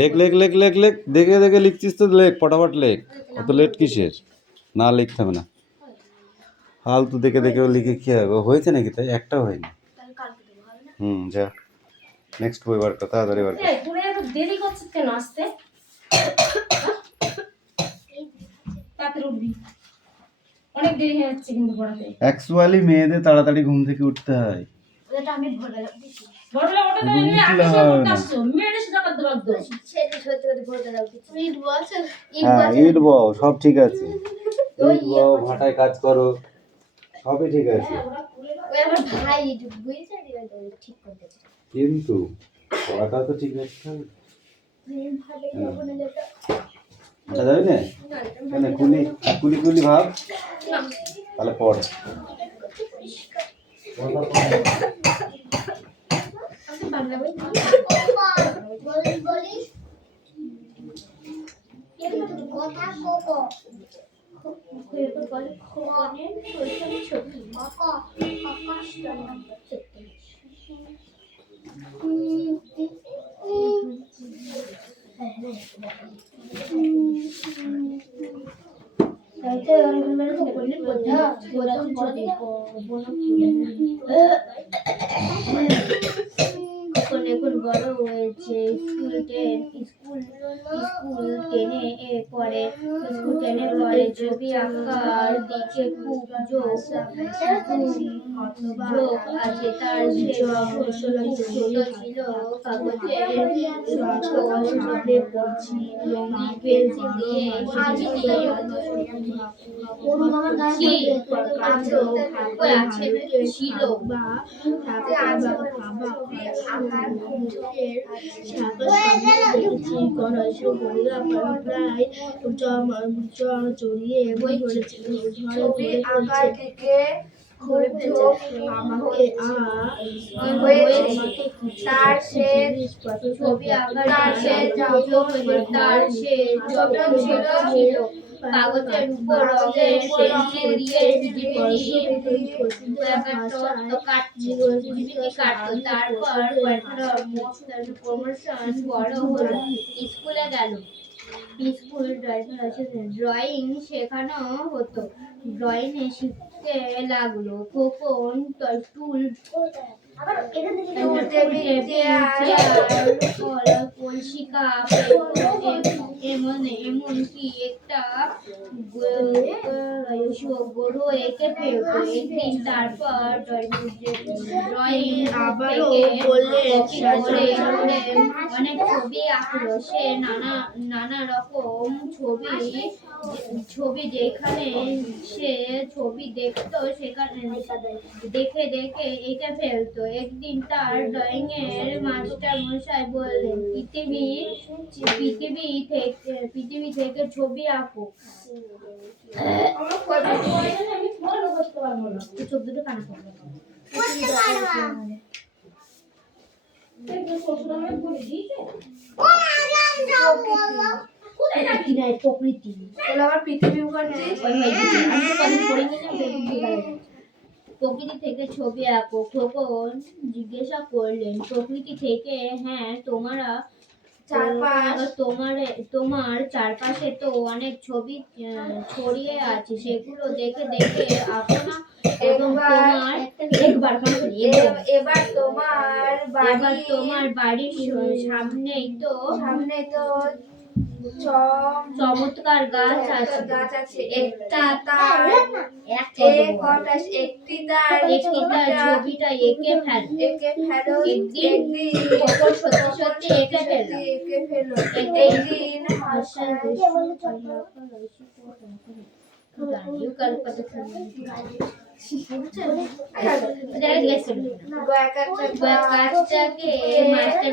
লেখ লেখ লেখ লেখ লেখ, দেখে দেখে লিখছিস তো, লেখ ফটাফট লেখ। অত লেট কিসের? না লিখতে হবে না, ফালতু দেখে দেখেও লিখে কি হবে? হয়েছে নাকি? তাই একটাও হয়নি। যা নেক্সট বই বার কর, তাড়াতাড়ি বার কর। দেরি করছিস কেন আসতে? অনেক দেরি হয়ে যাচ্ছে কিন্তু পড়াতে। অ্যাকচুয়ালি মেয়েদের তাড়াতাড়ি ঘুম থেকে উঠতে হয়। ওটা আমি ভোরবেলা উঠেছি। ভোরবেলা ওটা তো আমি আগে সব করতে আসছো। মেয়েদের সাথে কথা বলতো। সেটা সত্যি কথা ভোরবেলা উঠেছি। ইট বলছ? হ্যাঁ, ইট বও, সব ঠিক আছে। ইট বও, ভাটায় কাজ করো, সবই ঠিক আছে। ওই আমার ভাই ইট বুঝছে ঠিক করতেছে। কিন্তু পড়াটা তো ঠিক রাখতে হবে। ভাবে যখন যেটা এটা যাবে না? কেন কুলি কুলি কুলি ভাব? তাহলে পড়। বাংলা বই বলিস কথা কোকো কোকো বলে কোকোনের ওইখানে ছবি কোকো কোকোস্টা তাইতে অনেক মানে কোকোনের কথা ওরা ছবি কোকোন এখন বড় হয়েছে, স্কুল টেনে পড়ে, ছবি আঁকার দিকে খুব ঝোঁক আছে তার। সে যখন ছোট ছিল কাগজে পেন্সিল দিয়ে ছিল বা কাগজের উপর রঙের পেন্সিল দিয়ে কাটতো। তারপর প্রমোশন বড় হলো, স্কুলে গেল। স্কুল ড্রয়িং শেখানো হতো, ড্রয়িং শিখতে লাগলো। খোকন টুল কলসি কাপ এমনকি একটা গরু এঁকে ফেলতো একদিন। তারপর ড্রয়িং আবারও অনেক ছবি আঁকলো সে, নানা রকম ছবি যেখানে সে ছবি দেখতো সেখানে দেখে দেখে এঁকে ফেলতো। একদিন তার ড্রয়িং এর মাস্টার মশাই বললেন, পৃথিবী থেকে ছবি আঁকো। চোখ দুটো কানা করবো প্রকৃতি আমার পৃথিবী প্রকৃতি থেকে ছবি আঁকো। খোকন জিজ্ঞাসা করলেন, প্রকৃতি থেকে? হ্যাঁ, তোমার চারপাশে তো অনেক ছবি ছড়িয়ে আছে, সেগুলো দেখে দেখে আঁকো না। এবার তোমার বাড়ির সামনেই তো চমৎকার গাছ আছে। একটি তার ছবিটা এঁকে ফেলো। একদিন সত্যি এঁকে ফেলো। একদিন মাস্টার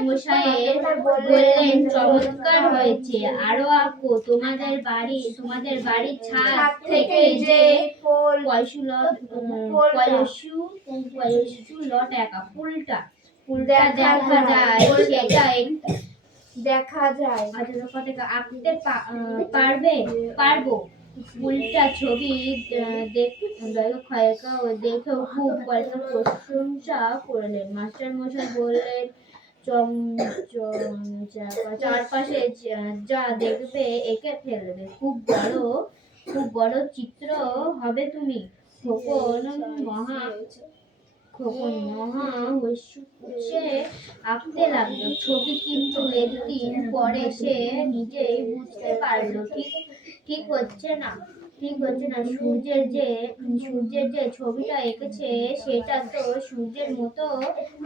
মশাই বললেন, চমৎকার হয়েছে, আরো আঁকো। তোমাদের বাড়ির ছাদ থেকে যে লট একা ফুলটা দেখা যায়। আচ্ছা, আঁকতে পারবো। উল্টা ছবি দেখেও খুব প্রশংসা করলেন। মাস্টার মশাই বললেন, চারপাশে যা দেখবে একে ফেলবে, খুব বড় চিত্র হবে তুমি। খোকন মহা সে আঁকতে লাগলো ছবি, কিন্তু একদিন পরে সে নিজেই বুঝতে পারলো ঠিক হচ্ছে না। সূর্যের যে ছবিটা এঁকেছে সেটা তো সূর্যের মতো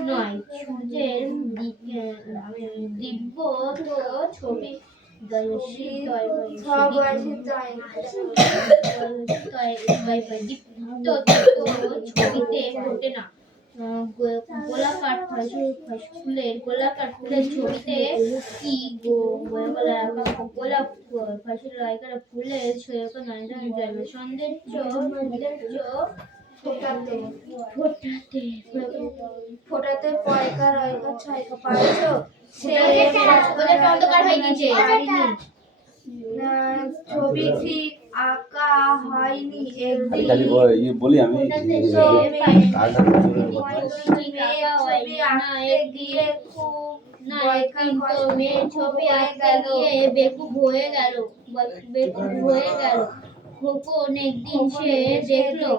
নয়, সূর্যের দিব্য তো ছবি ছবিতে ফোটে না। গোলাকার ফুলের ছবিতে কি গোলাপ ফুলের সৌন্দর্য ফোটাতে পয়কা রয়কা ছয়কা পাইছো সে অন্ধকার হয়ে গেছে। ছবি ঠিক আঁকা হয়নি খালি একদিন বলি আমি ছবি আঁকতে গিয়ে বেকুব হয়ে গেল। খোকন একদিন সে দেখলো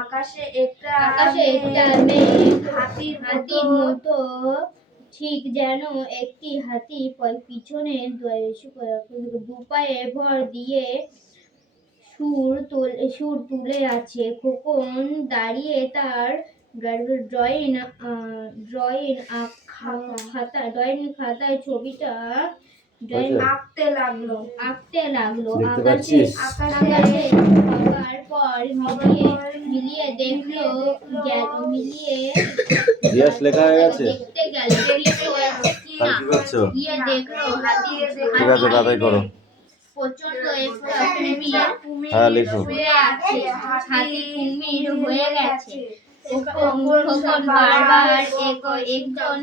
আকাশে একটা মেয়ে হাতির মতো, ঠিক যেন একটি হাতি পিছনে দুপায়ে ভর দিয়ে সুর তুলে আছে। খোকন দাঁড়িয়ে তার ড্রয়িং খাতায় ছবিটা আঁকতে লাগলো। দেখতে পাচ্ছিস? আকাশে হবার পর মিলিয়ে দেখলো ইতিহাস লেখা হয়ে গেছে। দেখতে গেল তাহলে কি করছো? গিয়ে দেখলো ঠিক আছে, তাড়াতাড়ি করো। প্রচন্ড একটা কুমির হ্যাঁ, লেখো। শুয়ে আছে। হাতি কুমির হয়ে গেছে। খোকন বারবার একজন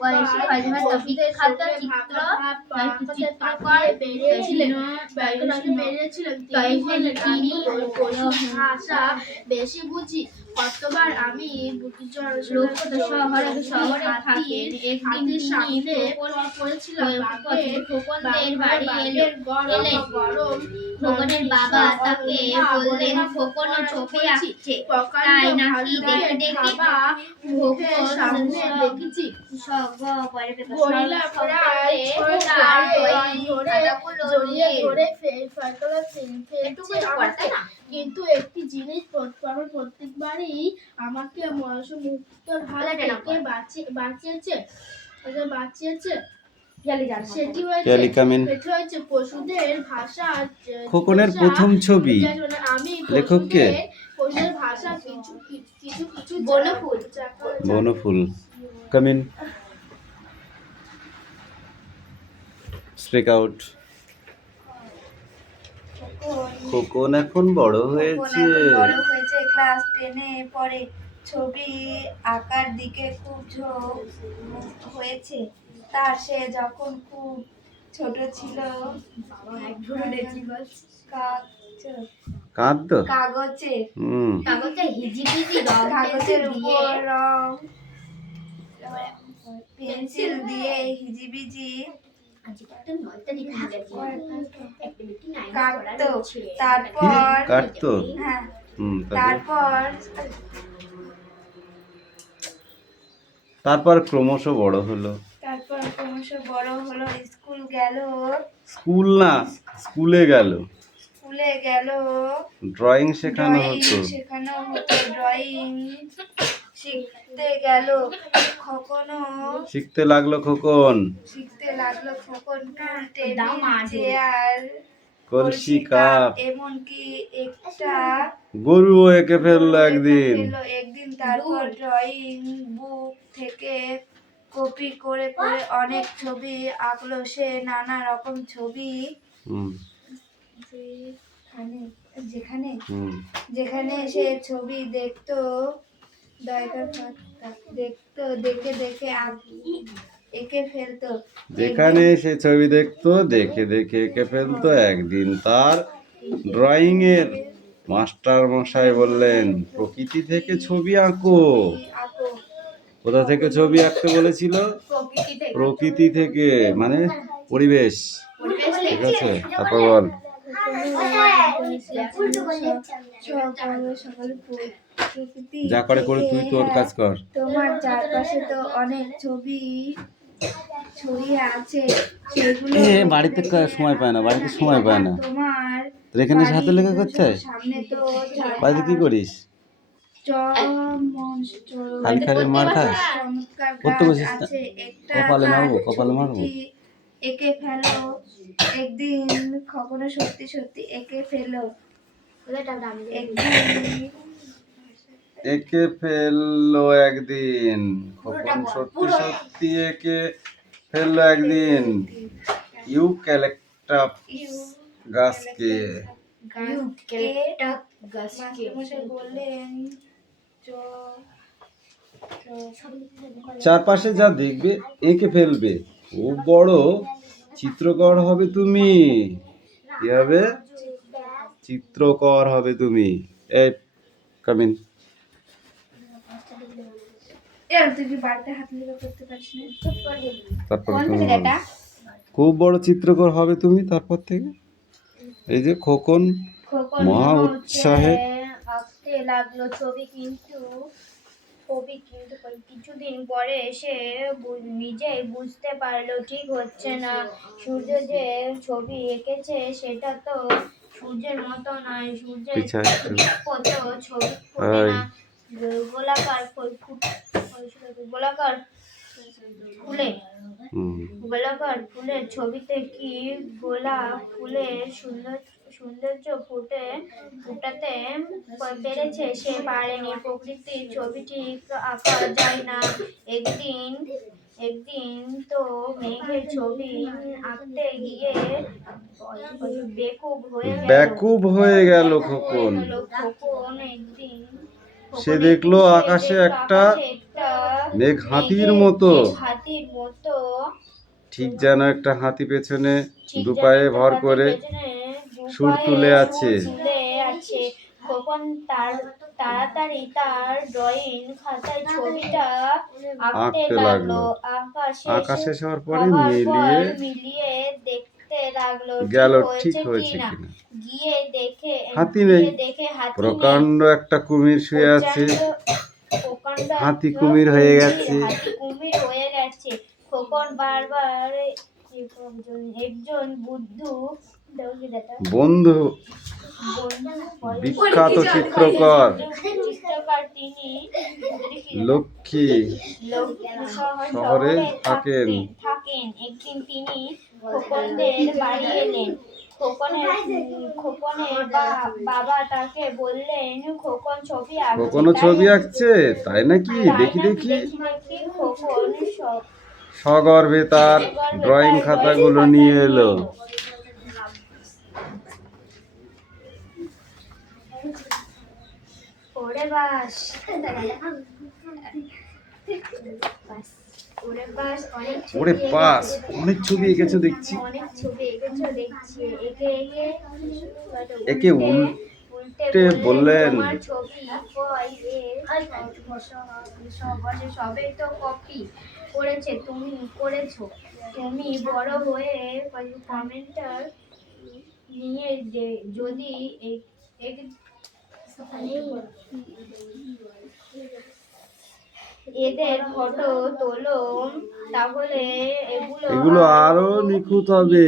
বয়সী বিখ্যাত চিত্রকর বেরিয়েছিলেন। তিনি ভাষা বেশি বুঝি, কতবার আমি শহরে থাকেন। একদিন তিনি খোকনদের বাড়ি এলেন। খোকনের বাবা তাকে বললেন, খোকন ছবি আঁকছে, তাই নাকি? দেখে খোকন সামনে দেখেছি গরিলা প্রায় তার খাতাগুলো জড়িয়ে নিয়ে ধরে ফেলছে আমাকে। কিন্তু একটি জিনিস আমার প্রত্যেকবারই আমাকে মুক্তর হাত থেকে বাঁচিয়েছে। সেটি হয়েছে পশুদের ভাষা। খোকনের প্রথম ছবি। আমি লেখক কে? পশুদের ভাষা কিছু Banaphul. Come in, speak out. Khokon এখন বড় হয়েছে। ক্লাস 10-এ পড়ে। ছবি আঁকার দিকে খুব ঝোঁক হয়েছে তার। সে যখন খুব ছোট ছিল কাগজের উপর রং পেন্সিল দিয়ে হিজিবিজি কাটতো। কাটতো? হ্যাঁ, তারপর ক্রমশ বড় হলো। স্কুল না, স্কুলে গেল। ড্রয়িং শেখানো হতো। ড্রয়িং শিখতে গেল। শিখতে লাগলো খোকন। টেবিল, চেয়ার, কলসি, কাপ, এমনকি একটা গরুও এঁকে ফেললো একদিন। তারপর ড্রয়িং বুক থেকে কপি করে অনেক ছবি আঁকলো সে। নানা রকম ছবি যেখানে সে ছবি দেখতো দেখে এঁকে ফেলতো। যেখানে সে ছবি দেখতো দেখে এঁকে ফেলতো। একদিন তার ড্রয়িং এর মাস্টার মশাই বললেন প্রকৃতি থেকে ছবি আঁকো। আঁকো। কোথা থেকে ছবি আঁকতে বলেছিল? প্রকৃতি থেকে। প্রকৃতি থেকে, মানে পরিবেশ। ঠিক আছে, তারপর বল। যা করে করে তুই তোর কাজ কর। তোমার চারপাশে তো অনেক ছবি ছড়িয়ে আছে, সেগুলো বাড়িতে সময় পায় না, বাড়িতে সময় পায় না। তোমার তোর এখানে এসে হাতে লেখা করছে? সামনে তো বাড়িতে কি করিস? খালি খালি মার খাস? চমৎকার করতে গাছ বসিস না। আছে, একটা কপালে মারবো, কাঠ কপালে মারবো। ছবিটি এঁকে ফেলো। একদিন খগনও সত্যি সত্যি এঁকে ফেলো। একদিন একে ফেললো একদিন, খোকন সত্যি সত্যি একে ফেললো একদিন ইউক্যালিপটাস গাছকে। মাস্টারমশাই বললেন, চারপাশে যা দেখবে এঁকে ফেলবে, খুব বড় চিত্রকর হবে তুমি। কি হবে? চিত্রকর হবে তুমি। এই কামিন। তুই কি বাড়িতে হাত লেখা করতে পারিস না? তারপর খুব বড় চিত্রকর হবে তুমি। তারপর থেকে এই যে খোকন মহা উৎসাহে আঁকতে লাগলো ছবি, কিন্তু কিছুদিন পরে সে নিজেই বুঝতে পারলো ঠিক হচ্ছে না। সূর্য যে ছবি এঁকেছে সেটা তো সূর্যের মতো নয়। সূর্যের কত ছবি ফোটে না, গোলাকার ফুলের ছবিতে কি গোলাপ ফুলের সৌন্দর্য ফুটাতে পেরেছে? সে পারেনি। প্রকৃতির ছবি ঠিক আঁকা যায় না। একদিন তো মেঘের ছবি আঁকতে গিয়ে বেকুব হয়ে গেল খোকন। একদিন সে দেখলো আকাশে একটা মেঘ হাতির মতো, ঠিক যেন একটা হাতি পেছনে দুপায়ে ভর করে সুর তুলে আছে। খোকন তাড়াতাড়ি তার ড্রয়িং খাতায় ছবিটা আঁকতে লাগলো। আকাশে হওয়ার পরে মিলিয়ে দেখতে লাগলো গেল ঠিক হয়েছে কিনা। গিয়ে দেখে হাতি নেই, প্রকাণ্ড একটা কুমির শুয়ে আছে। হাতি কুমির হয়ে গেছে। খোকন বারবার একজন বন্ধু বিখ্যাত চিত্রকর তিনি লক্ষ্মী শহরে থাকেন। একদিন তিনি খোকনদের বাড়ি এলেন। খোকনের বাবা তাকে বললেন, খোকন ছবি আঁকছে। খোকনও ছবি আঁকছে? তাই নাকি? দেখি দেখি। খোকন সগর্বে তার ড্রয়িং খাতাগুলো নিয়ে এলো। ওরে বাস, অনেক ছবি এঁকেছো দেখছি। একে উল্টে বললেন, সবে তো কপি করেছে, তুমি করেছো। তুমি বড় হয়ে কমেন্টার নিয়ে যদি এদের ফটো তোলো তাহলে এগুলো আরো নিখুঁত হবে।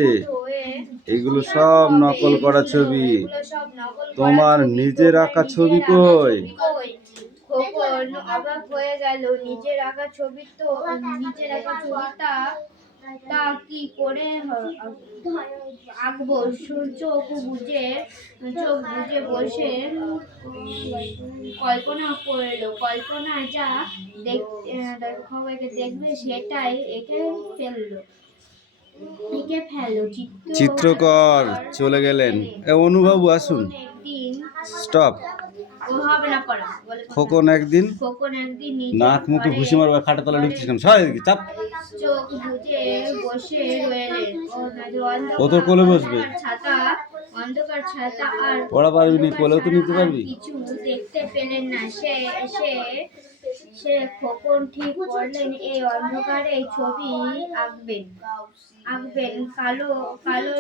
এগুলো সব নকল করা ছবি। তোমার নিজের আঁকা ছবি কই? খোকন অবাক হয়ে গেল। নিজের আঁকা ছবিটা তা কি করে আঁকবো? চোখ বুজে বসে কল্পনা করলো। কল্পনা যা দেখবে সেটাই এঁকে ফেললো। চিত্রকর চলে গেলেন। অনুবাবু আসুন। স্টপ। খোকন একদিন নাক মুখে ঘুষি মারবা, খাটা তলা ঢুকছিস কেন? সবাই চাপ। চোখ বুজে বসে রইলেন। ও তোর কোলে বসবে। ছাতা অন্ধকার ছাতা আর পড়া পারবি নি, অন্ধকার কোলেও তো ছাড়া নিতে আর পারবি। কিছু দেখতে পেলেন না। সে খোকন ঠিক করলেন এই অন্ধকারে ছবি আঁকবেন। কালো কালো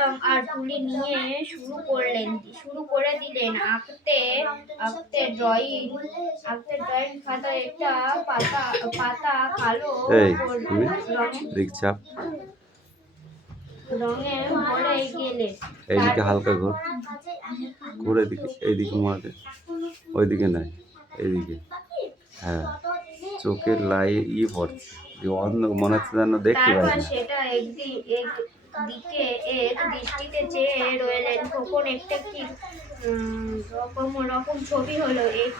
রং আর তুলি নিয়ে শুরু করে দিলেন আঁকতে ড্রয়িং খাতায় একটা পাতা কালো এই তুমি দিক চাপ, রঙে ভরে গেলে এইদিকে হালকা ঘোর, ঘুরে দিকে, এইদিকে মাঝে, ওইদিকে নাই, এইদিকে। হ্যাঁ, চোখের পড়ছে, যে অন্ধ মনে হচ্ছে যেন দেখতে পাই তারপর না। সেটা এক দৃষ্টিতে চেয়ে রইলেন। খোকন একটা কি রকম ছবি হলো, এক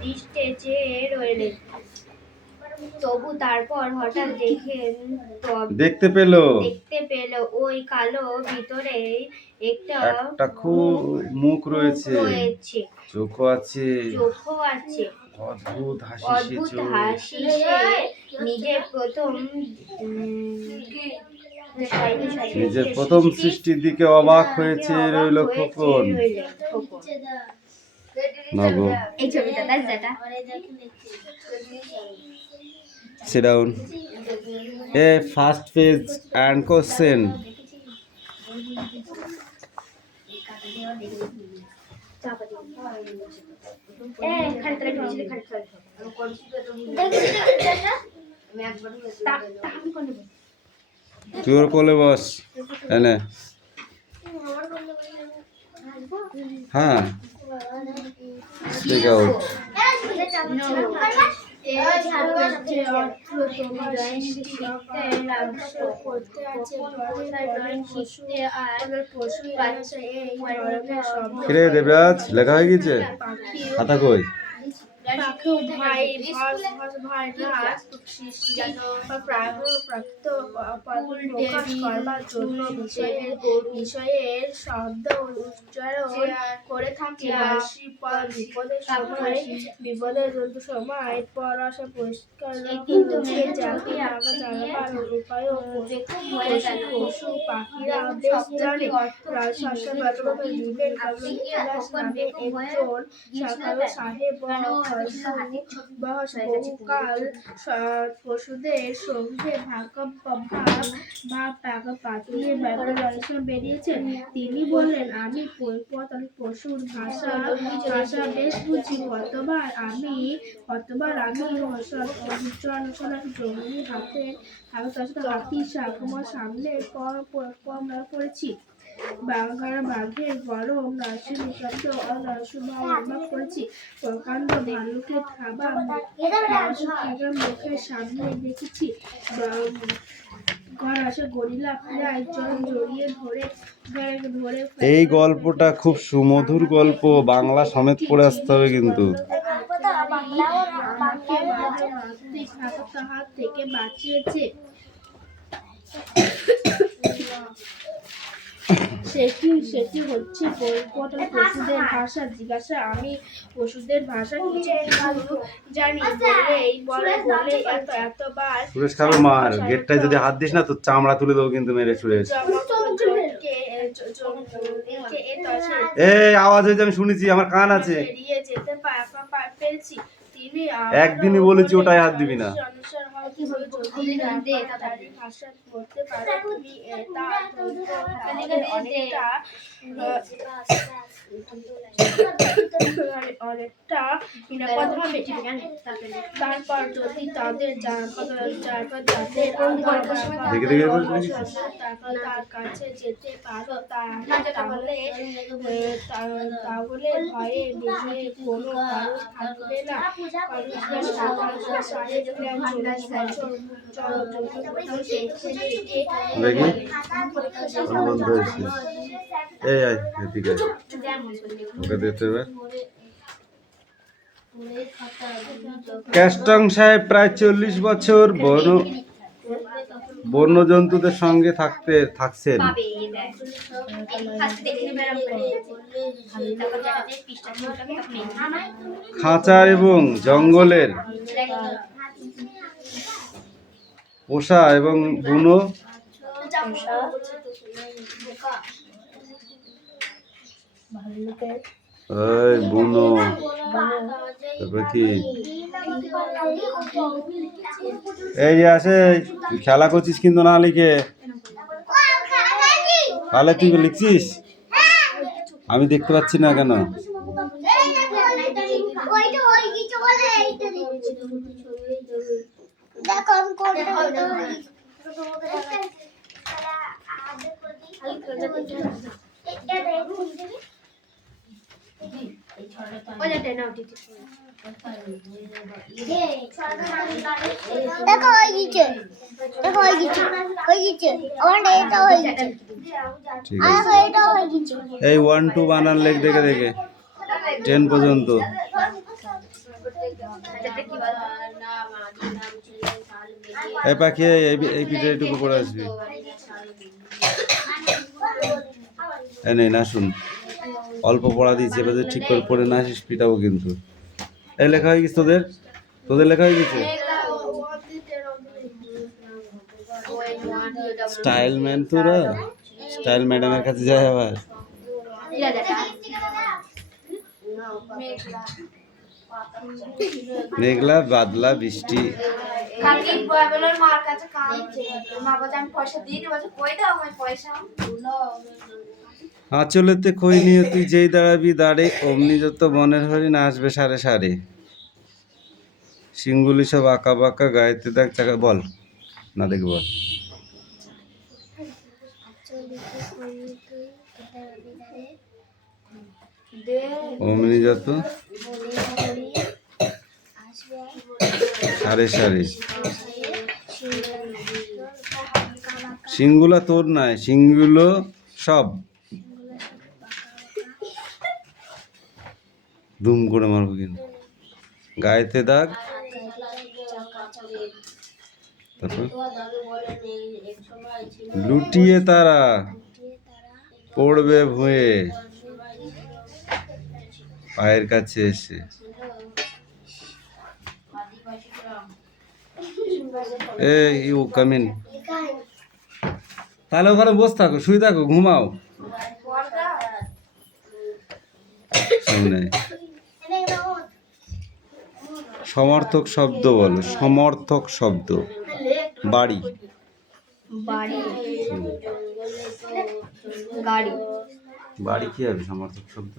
দৃষ্টে চেয়ে রইলেন। তবু তারপর হঠাৎ দেখতে পেল ওই কালো ভিতরে একটা একটা খুব মুখ রয়েছে, চোখও আছে, অদ্ভুত অদ্ভুত হাসি। সে নিজের প্রথম সৃষ্টির দিকে অবাক হয়েছে রইল খোকন। নগো, এই ছবিটা দাদা sit down. A first page and question. তোর কোলে বস, এনে। হ্যাঁ, স্পিক আউট। কিরে দেবরাজ, লেখা হয়ে গেছে? খাতা কই? বিষয়ের শব্দ উচ্চারণ করে থাকে। বিপদের সময় পরশ পরিষ্কার উপায় পশু পাখিরা বেশ জানে। একজন সাহেব বহুকাল পশুদের সঙ্গে পাঠিয়ে বেরিয়েছেন। তিনি বললেন, আমি পশুর ভাষা বেশ বুঝি। কতবার আমি জঙ্গলি হাতির সামনে পড়েছি। বাঘের গরম শব্দ অনুভব করেছি। প্রকাণ্ড ভালুকের থাবা মুখের সামনে দেখেছি। গরিলা প্রায় জড়িয়ে ধরে। এই গল্পটা খুব সুমধুর গল্প, বাংলা সমেত পড়ে আসতে হবে কিন্তু। হাত থেকে বাঁচিয়েছে। সেটি হচ্ছে পশুদের ভাষা। জিজ্ঞাসা, আমি পশুদের ভাষা কিছু জানি বলেই এতবার সুরেশ খাবে মার, গেটটায় যদি হাত দিস না তো চামড়া তুলে দেবো কিন্তু মেরে। সুরেশ, এই আওয়াজ হয়েছে, আমি শুনেছি, আমার কান আছে। যেতে পেরেছি। তিনি একদিনই বলেছি ওটাই হাত দিবি না। ভাষা করতে পারে। অনেকটা নিরাপদ হবে। তারপর যদি তাদের তার কাছে যেতে পারো তাহলে ভয়ে কোনো কারণ থাকবে না। ক্যাস্টং সাহেব প্রায় 40 বছর বন্য জন্তুদের সঙ্গে থাকছেন। খাঁচার এবং জঙ্গলের পোষা এবং বুনো ওই বুনো, তারপরে কি এই যে আসে, তুই খেলা করছিস কিন্তু না লিখে, তাহলে তুই লিখছিস, আমি দেখতে পাচ্ছি না কেন? দেখো হয়ে গেছে, দেখো হয়ে গেছে, হয়ে গেছে, আমার এটা হয়ে গেছে, ঠিক আর আছে, এটা হয়ে গেছে। এই 1 2 বানান লেখ দেখে দেখে 10 পর্যন্ত। এই পাখি এই পিঠে এইটুকু পড়ে আসবি, এই নেই না শুন, অল্প পড়া দিয়েছি, এবার যদি ঠিক করে পড়ে না আসিস পিটাবো কিন্তু। এই লেখা হয়ে গেছে তোদের, তোদের লেখা হয়ে গেছে? স্টাইল ম্যান তোরা, স্টাইল ম্যাডামের কাছে যায় আবার। মেঘলা বাদলা বৃষ্টি, কালকে বয়বেলার মার কাছে কাঁদছে, মা বলছে আমি পয়সা দিয়ে দিই, বলছে কই দাও আমি পয়সা। আঁচলেতে খই নিয়ে তুই যেই দাঁড়াবি দাঁড়ে, অমনি যত বনের হরিণ আসবে সারে সারে, সিংগুলি সব আঁকা বাঁকা, গায়েতে দাগ চাকা, বল না দেখি বল। অমনি যত সারে সারে, সিংগুলা তোর নাই, সিংগুলো সব দুম করে মারবো কিন্তু, গায়েতে দাগ, তারপর লুটিয়ে তারা পড়বে ভুঁয়ে পায়ের কাছে এসে, এই ইউ কামিন, তাহলে ওখানে বসে থাকো, শুয়ে থাকো, ঘুমাও সামনে। সমর্থক শব্দ বলো, সমর্থক শব্দ, বাড়ি, বাড়ি, গাড়ি, বাড়ি কি হবে সমর্থক শব্দ?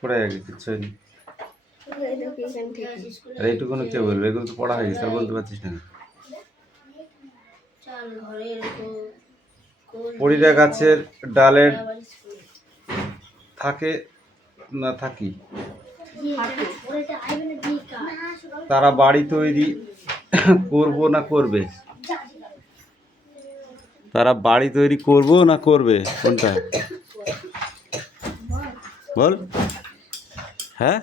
পড়ে গেছে কিচ্ছু হয়নি, আর এইটুকুনো কে বলবে, এগুলো তো পড়া হয়ে গেছে, আর বলতে পারছিস না। পরিরা গাছের ডালের থাকে না থাকি, তারা বাড়ি তৈরি করব না করবে, তারা বাড়ি তৈরি করব না করবে, কোনটা বল? হ্যাঁ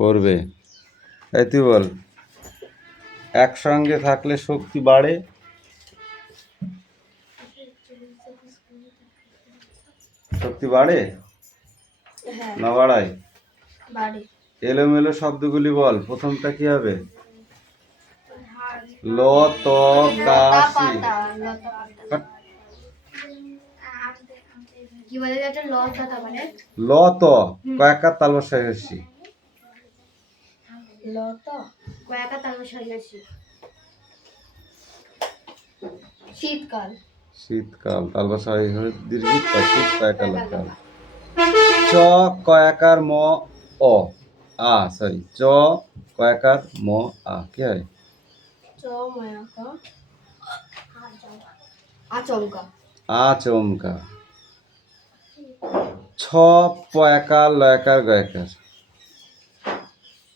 করবে, এই তুই বল। একসঙ্গে থাকলে শক্তি বাড়ে, শক্তি বাড়ে না বাড়ায়? এলোমেলো শব্দগুলি বল, প্রথমটা কি হবে? ল ত কা সি, কি বলে এটা লতা মানে? ল ত কয়েকার তাল বসায় হচ্ছি, লতা কয়েকটা তাল সাজাচ্ছি। শীতকাল, শীতকাল তাল বসায় দীর্ঘিত শীত কয়েকাল কাল, চ কয়াকার ম অ আ, সরি চ কয়াকার ম আ, কি হয়? চমকা, আচমকা, আচমকা, ছ পয়াকার লয়াকার গয়াকার,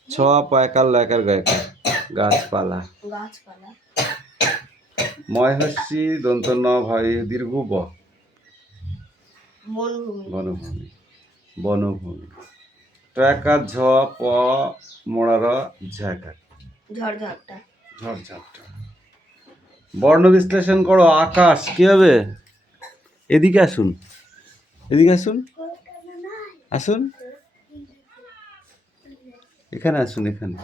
ছ পয়াকার লয়াকার গয়াকার, গাছপালা, গাছপালা, ময় হস্যি দন্ত ন ভয় দীর্ঘ ব, বনভূমি, বনভূমি, বনভূমি, টয়াকার ঝ প মোড়ার ঝাঁকার, ঝড়ঝাপটা, ঝড়ঝাপটা। বর্ণ বিশ্লেষণ করো, আকাশ কি হবে? এদিকে আসুন, এদিকে আসুন, আসুন, এখানে আসুন, এখানে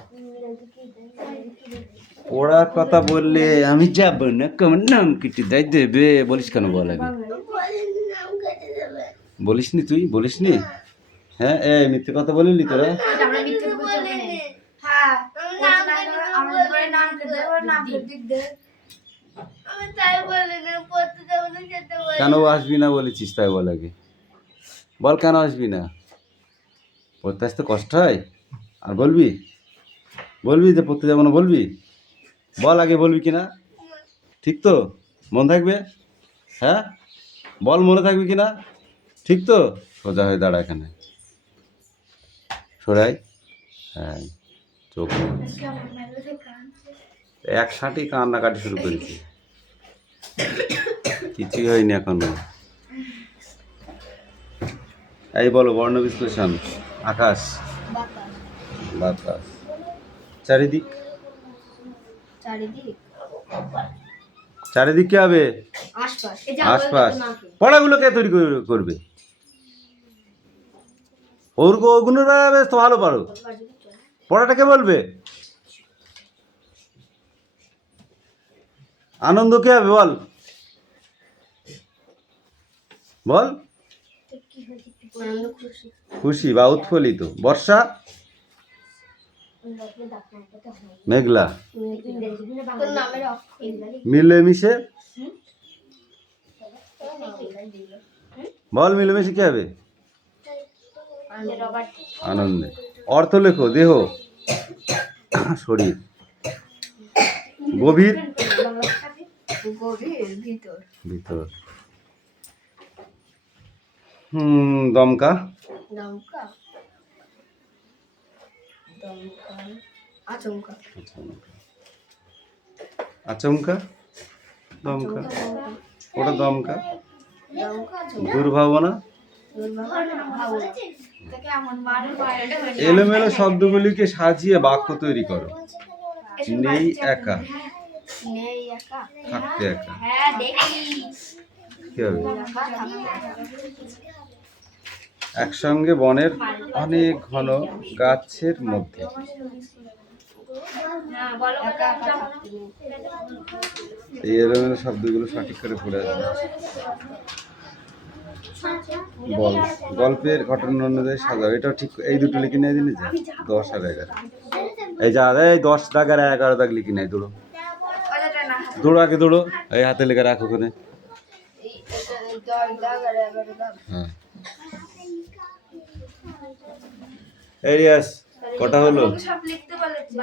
পড়ার কথা বললে আমি যাব না, তোমার নাম কেটে দেয় দেবে বলিস কেন? বল আগে। বলিসনি তুই? বলিসনি? হ্যাঁ, এই মিথ্যে কথা বলিনি তোরা? আমরা মিথ্যে বলছি না। হ্যাঁ আমাদের ঘরে নাম কেটে দেবে, নাম কেটে দিক দে। আমি তাই বলি না, পড়তে যাবো না, খেতে বলি। কেন আসবি না বলেছিস? তাই বল আগে, বল কেন আসবি না? পড়তে আসতে কষ্ট হয়? আর বলবি যে পড়তে যাবো না বলবি? বল আগে, বলবি কিনা? ঠিক তো? মন থাকবে? হ্যাঁ বল, মনে থাকবে কিনা? ঠিক তো? সোজা হয়ে দাঁড়া এখানে, সরাই। হ্যাঁ, চোখ একসাথেই কান্নাকাটি শুরু করেছি। কিছুই হয়নি এখনো। এই বলো বর্ণ বিশ্লেষণ। আকাশ, বাতাস, চারিদিক। চারিদিক কি হবে? আশপাশ। পড়াগুলো কে তৈরি করবে? ওগুলোর বেশ তো ভালো পারো, পড়াটা কে বলবে? আনন্দ কে হবে বল, বল। খুশি বা উৎফুল্লিত। বর্ষা, মেঘলা। মিলেমিশে, বল মিলেমিশে কি হবে? আনন্দে। অর্থ লেখো। দেহ, শরীর। গভীর, ভিতর। দমকা, আচমকা, দমকা, ওটা দমকা। দুর্ভাবনা, এলোমেলো শব্দগুলিকে সাজিয়ে বাক্য তৈরি করো। নেই একা, থাকতে একা। কি হবে? একসঙ্গে বনের অনেক ঘন গাছের মধ্যে। এই এলোমেলো শব্দগুলো সঠিক করে পড়ে আসবে। বল, গল্পের ঘটনা অনুযায়ী সাজাও। এটাও ঠিক। এই দুটো লিখে নিয়ে দিলি যে 10 আর 11। এই যা, এই 10 দাগ আর 11 দাগ লিখে নেয়। দৌড়ো দৌড়ো, আগে দৌড়ো। এই হাতে লেখা রাখো ওখানে। হ্যাঁ, এই রিয়াস কটা হলো? সব লিখতে বলেছি।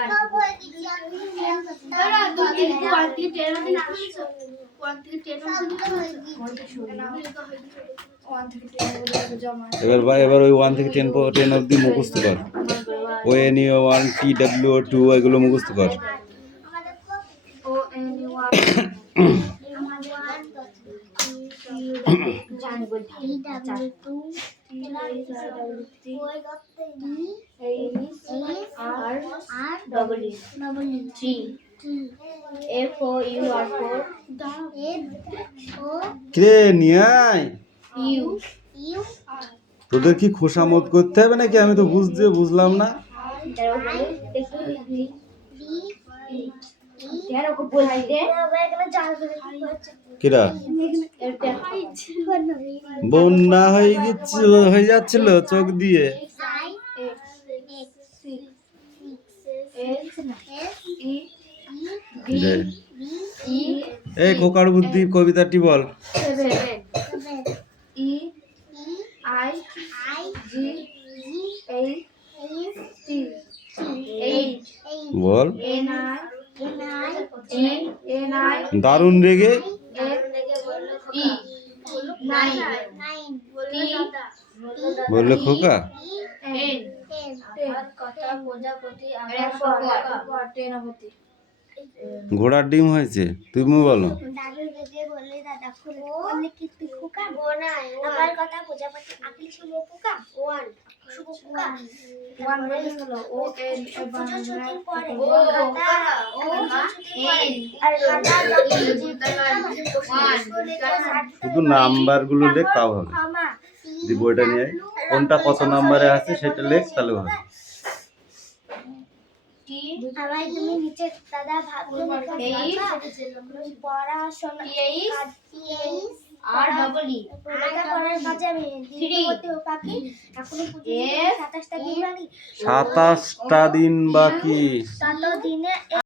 এবার ওই 1 থেকে 10 অবধি মুখস্থ কর। ONU 1, TWO 2 এগুলো মুখস্থ কর। কে নিয়ে আয়? তোদের কি খোসামত করতে হবে নাকি? আমি তো বুঝলাম না। কিরা বন্যা হয়ে যাচ্ছিল চোখ দিয়ে। এই খোকার বুদ্ধি কবিতাটি বল। বল। দারুণ রেগে বললে খোকা। ঘোড়ার ডিম হয়েছে, তুমি বলো। শুধু নাম্বার গুলো লেখ, তাও হবে। যদি বইটা নিয়ে কোনটা কত নাম্বারে আছে সেটা লেখ, তাহলে হবে। আমার তুমি নিচে দাদা ভাবলো পড়াশোনা আর ডবল ই পড়ার কাজে আমি দিনবতী ও পাখি এখনো পর্যন্ত 27টা দিন বাকি 27টা দিন বাকি। তত দিনে